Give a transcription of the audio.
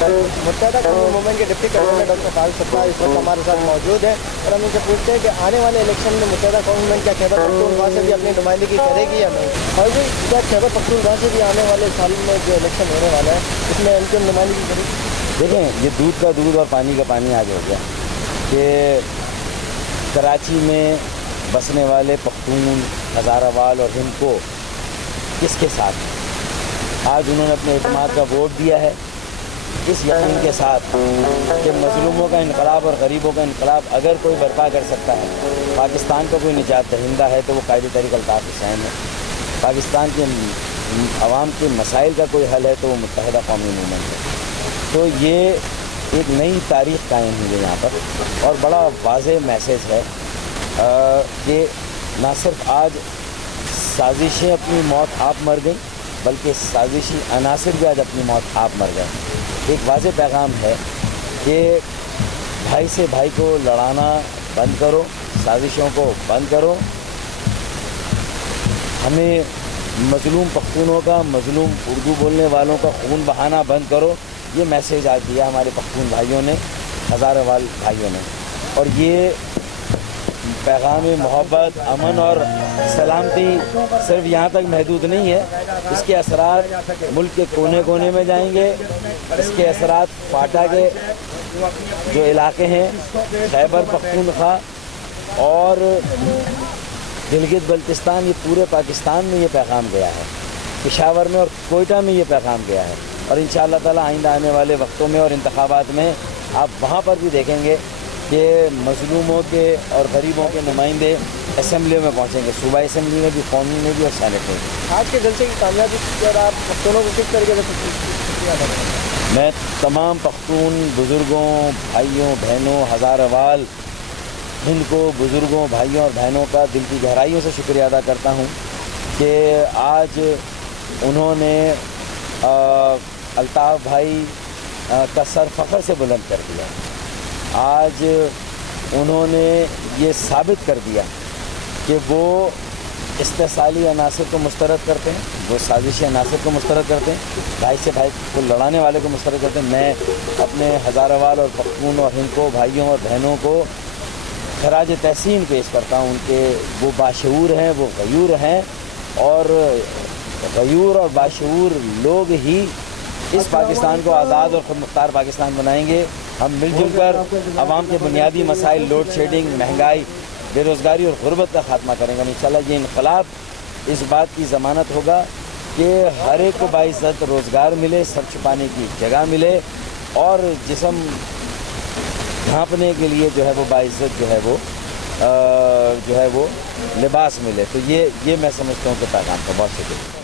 متحدہ قومی موومنٹ کے deputy convener doctor Farooq Sattar اس وقت ہمارے ساتھ موجود ہیں اور ہم ان سے پوچھتے ہیں کہ آنے والے الیکشن میں متحدہ قومی موومنٹ کیا خیبر پختونخوا سے بھی اپنی نمائندگی کرے گی یا نہیں؟ اور جی کیا خیبر پختونخوا سے بھی آنے والے سال میں جو الیکشن ہونے والا ہے اس میں ان کی نمائندگی کرے گی؟ دیکھیں، یہ دودھ کا دودھ اور پانی کا پانی آج ہو گیا کہ کراچی میں بسنے والے پختون، ہزارہ وال اور ہند کو کس کے ساتھ آج انہوں نے اپنے اعتماد کا ووٹ دیا ہے، اس یقین کے ساتھ کہ مظلوموں کا انقلاب اور غریبوں کا انقلاب اگر کوئی برپا کر سکتا ہے، پاکستان کا کوئی نجات دہندہ ہے تو وہ قائد طریق الطاف حسین ہے، پاکستان کے عوام کے مسائل کا کوئی حل ہے تو وہ متحدہ قومی موومنٹ ہے۔ تو یہ ایک نئی تاریخ قائم ہوئی ہے یہاں پر، اور بڑا واضح میسیج ہے کہ نہ صرف آج سازشیں اپنی موت آپ مر گئیں بلکہ سازشی عناصر بھی آج اپنی موت آپ مر گئے۔ ایک واضح پیغام ہے کہ بھائی سے بھائی کو لڑانا بند کرو، سازشوں کو بند کرو، ہمیں مظلوم پختونوں کا، مظلوم اردو بولنے والوں کا خون بہانا بند کرو۔ یہ میسیج آج دیا ہمارے پختون بھائیوں نے، ہزارہ وال بھائیوں نے، اور یہ پیغام محبت، امن اور سلامتی صرف یہاں تک محدود نہیں ہے، اس کے اثرات ملک کے کونے کونے میں جائیں گے۔ اس کے اثرات فاٹا کے جو علاقے ہیں، خیبر پختونخوا اور گلگت بلتستان، یہ پورے پاکستان میں یہ پیغام گیا ہے، پشاور میں اور کوئٹہ میں یہ پیغام گیا ہے، اور انشاءاللہ تعالی آئندہ آنے والے وقتوں میں اور انتخابات میں آپ وہاں پر بھی دیکھیں گے کہ مظلوموں کے اور غریبوں کے نمائندے اسمبلیوں میں پہنچیں گے، صوبائی اسمبلی میں بھی، قومی میں بھی اور سینٹ میں بھی۔ آج کے جلسے کی کامیابی پر آپ پختونوں کو کس طریقے سے شکریہ ادا کریں گے؟ میں تمام پختون بزرگوں، بھائیوں، بہنوں، ہزارہ وال ہند کو، بزرگوں، بھائیوں اور بہنوں کا دل کی گہرائیوں سے شکریہ ادا کرتا ہوں کہ آج انہوں نے الطاف بھائی کا سر فخر سے بلند کر دیا۔ آج انہوں نے یہ ثابت کر دیا کہ وہ استحصالی عناصر کو مسترد کرتے ہیں، وہ سازشی عناصر کو مسترد کرتے ہیں، بھائی سے بھائی کو لڑانے والے کو مسترد کرتے ہیں۔ میں اپنے ہزارہ وال اور پختون اور ہند کو، بھائیوں اور بہنوں کو خراج تحسین پیش کرتا ہوں کہ وہ باشعور ہیں، وہ غیور ہیں، اور غیور اور باشعور لوگ ہی اس پاکستان کو آزاد اور خود مختار پاکستان بنائیں گے۔ ہم مل جل کر عوام کے بنیادی مسائل، لوڈ شیڈنگ، مہنگائی، بے روزگاری اور غربت کا خاتمہ کریں گے۔ انشاءاللہ یہ انقلاب اس بات کی ضمانت ہوگا کہ ہر ایک کو باعزت روزگار ملے، سر چھپانے کی جگہ ملے، اور جسم ڈھانپنے کے لیے جو ہے وہ باعزت جو ہے وہ لباس ملے۔ تو یہ میں سمجھتا ہوں کہ پیغام کا بہت شکریہ۔